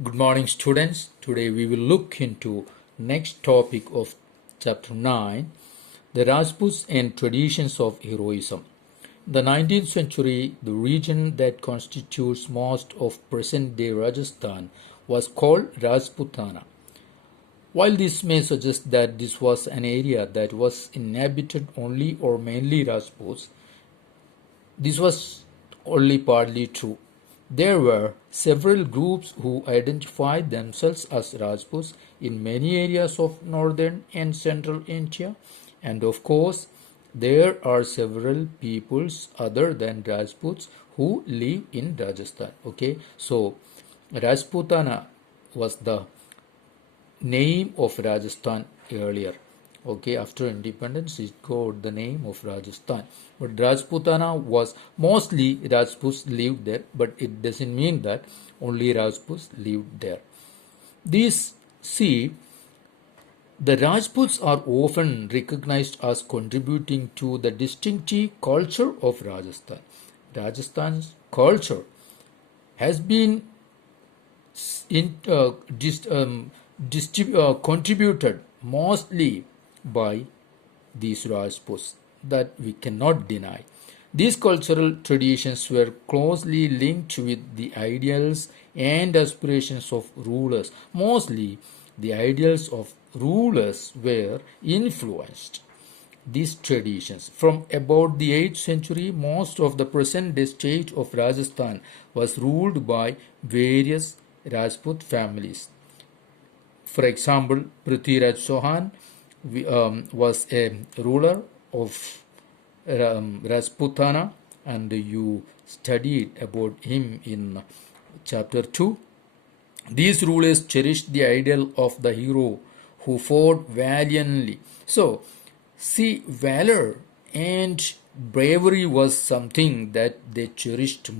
Good morning, students. Today we will look into next topic of chapter 9, the Rajputs and traditions of heroism. In the 19th century, the region that constitutes most of present-day Rajasthan was called Rajputana. While this may suggest that this was an area that was inhabited only or mainly Rajputs, this was only partly true. There were several groups who identified themselves as Rajputs in many areas of northern and central India, and of course, there are several peoples other than Rajputs who live in Rajasthan. Okay, so Rajputana was the name of Rajasthan earlier. Okay, after independence, it got the name of Rajasthan. But Rajputana was mostly Rajputs lived there, but it doesn't mean that only Rajputs lived there. These, see, the Rajputs are often recognized as contributing to the distinctive culture of Rajasthan. Rajasthan's culture has been contributed mostly by these Rajputs, that we cannot deny. These cultural traditions were closely linked with the ideals and aspirations of rulers. Mostly, the ideals of rulers were influenced these traditions. From about the 8th century, most of the present day state of Rajasthan was ruled by various Rajput families. For example, Prithviraj Chauhan was a ruler of Rajputana, and you studied about him in chapter 2. These rulers cherished the ideal of the hero who fought valiantly. So, see, valor and bravery was something that they cherished the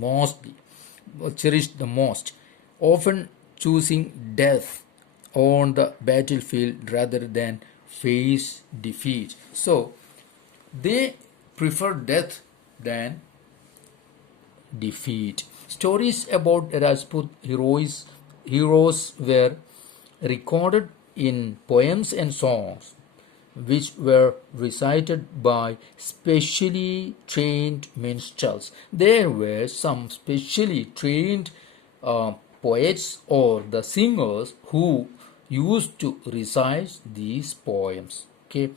most, often choosing death on the battlefield rather than face defeat. So, they prefer death than defeat. Stories about Rajput heroes were recorded in poems and songs, which were recited by specially trained minstrels. There were some specially trained poets or the singers who used to recite these poems. Okay,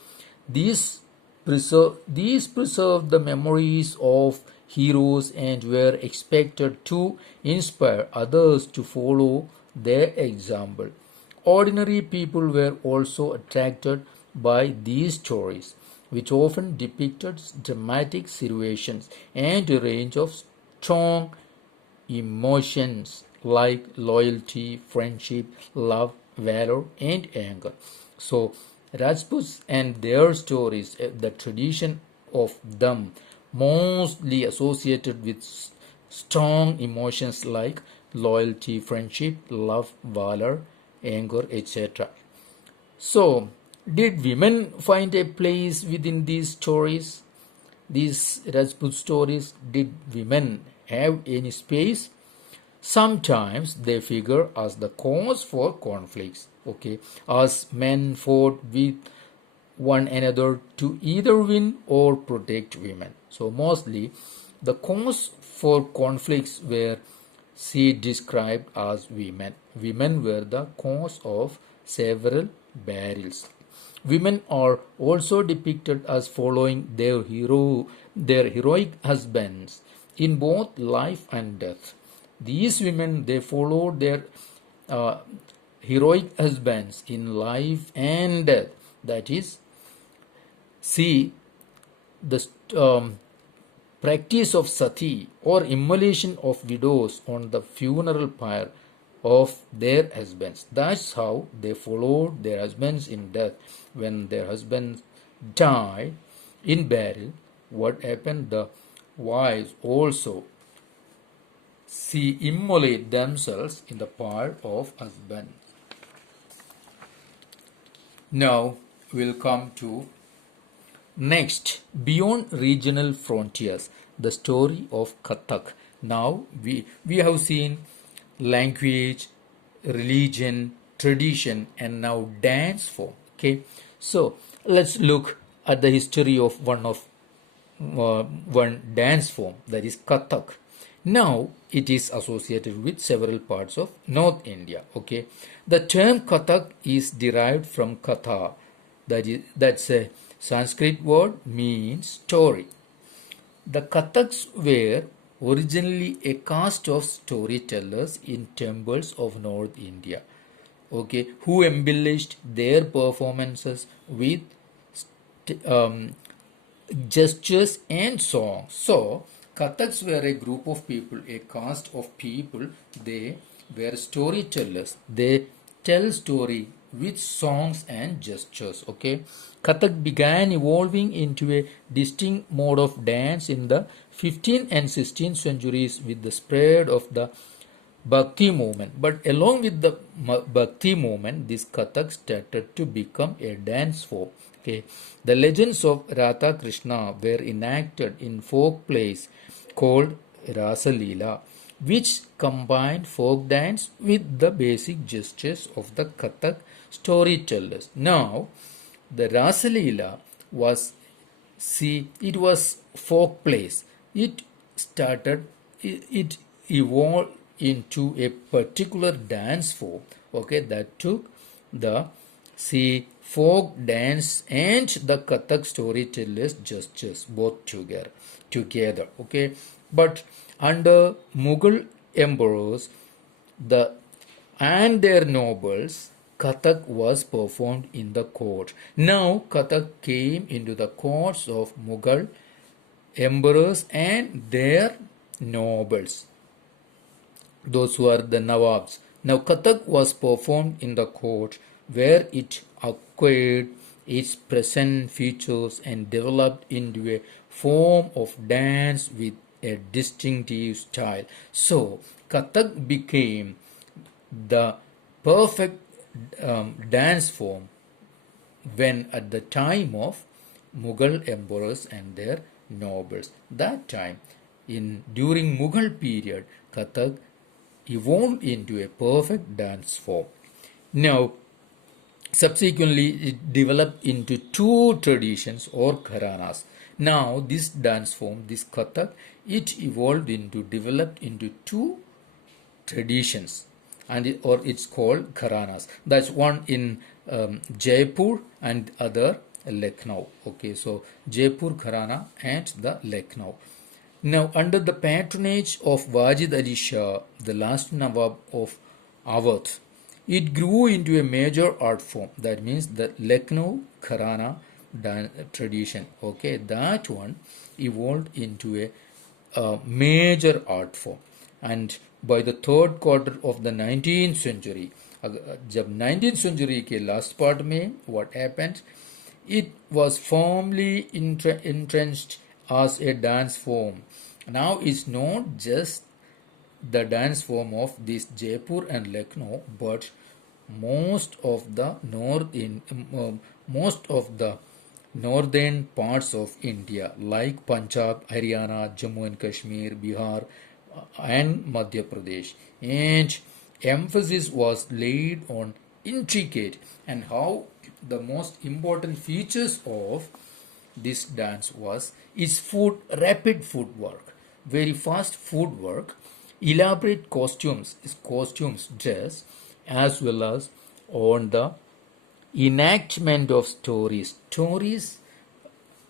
these preserved the memories of heroes and were expected to inspire others to follow their example. Ordinary people were also attracted by these stories, which often depicted dramatic situations and a range of strong emotions like loyalty, friendship, love, valor, and anger. So, Rajputs and their stories, the tradition of them, mostly associated with strong emotions like loyalty, friendship, love, valor, anger, etc. So, did women find a place within these stories? These Rajput stories, did women have any space? Sometimes they figure as the cause for conflicts, okay, as men fought with one another to either win or protect women. So mostly the cause for conflicts were described as women. Women were the cause of several battles. Women are also depicted as following their heroic husbands in both life and death. These women, they followed their uh, heroic husbands in life and death. That is, see, the practice of sati or immolation of widows on the funeral pyre of their husbands. That's how they followed their husbands in death. When their husbands died in battle, what happened? The wives also immolate themselves in the pyre of husband. Now we'll come to next, beyond regional frontiers, the story of Kathak. Now we have seen language, religion, tradition, and now dance form. Okay, so let's look at the history of one dance form, that is Kathak. Now it is associated with several parts of North India. Okay, the term Kathak is derived from Katha, that's a Sanskrit word, means story. The Kathaks were originally a caste of storytellers in temples of North India, okay, who embellished their performances with gestures and songs. So, Kathaks were a group of people, a caste of people. They were storytellers. They tell story with songs and gestures. Okay, Kathak began evolving into a distinct mode of dance in the 15th and 16th centuries with the spread of the Bhakti movement. But along with the Bhakti movement, this Kathak started to become a dance form. Okay, the legends of Radha Krishna were enacted in folk plays called Rasa Leela, which combined folk dance with the basic gestures of the Kathak storytellers. Now, the Rasa Leela was, see, it was folk plays. It evolved into a particular dance form, okay, that took the, see, folk dance and the Kathak storytellers gestures both together, okay. But under Mughal emperors and their nobles, Kathak was performed in the court. Now Kathak came into the courts of Mughal emperors and their nobles, those who are the Nawabs. Now Kathak was performed in the court where it acquired its present features and developed into a form of dance with a distinctive style. So Kathak became the perfect dance form when at the time of Mughal emperors and their nobles. That time, during Mughal period, Kathak evolved into a perfect dance form. Now, subsequently, it developed into two traditions or gharanas. Now, this dance form, this Kathak, it developed into two traditions, or it's called gharanas. That's one in Jaipur and other Lucknow. Okay, so Jaipur Gharana and the Lucknow. Now, under the patronage of Wajid Ali Shah, the last Nawab of Awadh, it grew into a major art form. That means the Lucknow Gharana tradition. Okay, that one evolved into a major art form. And by the third quarter of the 19th century, जब 19th century के last part में what happened, it was firmly entrenched as a dance form. Now it's not just the dance form of this Jaipur and Lucknow, but most of the northern parts of India, like Punjab, Haryana, Jammu and Kashmir, Bihar, and Madhya Pradesh, and emphasis was laid on intricate and how the most important features of this dance was its rapid footwork, very fast footwork, elaborate costumes dress, as well as on the enactment of stories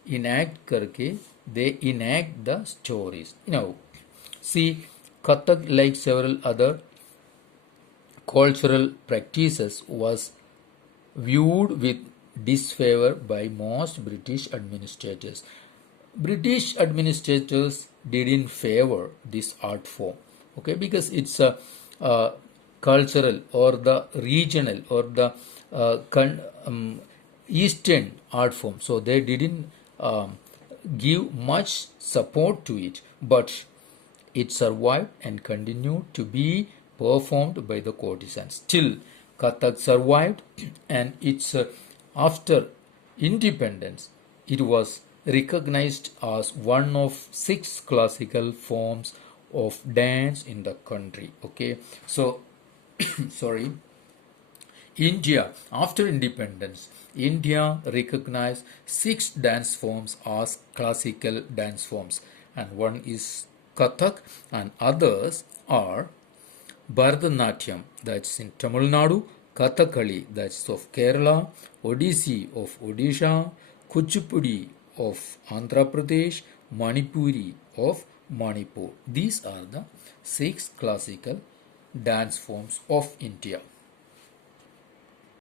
enact करके they enact the stories. See, Kathak, like several other cultural practices, was viewed with disfavor by most British administrators. British administrators didn't favor this art form, okay, because it's a cultural or the regional or the eastern art form, so they didn't give much support to it, but it survived and continued to be performed by the courtesans. Still, Kathak survived, and after independence, it was recognized as one of 6 classical forms of dance in the country. Okay, so sorry, India, after independence, India recognized six dance forms as classical dance forms, and one is Kathak, and others are Bharatanatyam, that's in Tamil Nadu, Kathakali, that's of Kerala, Odissi of Odisha, Kuchipudi of Andhra Pradesh, Manipuri of Manipur. These are the six classical dance forms of India.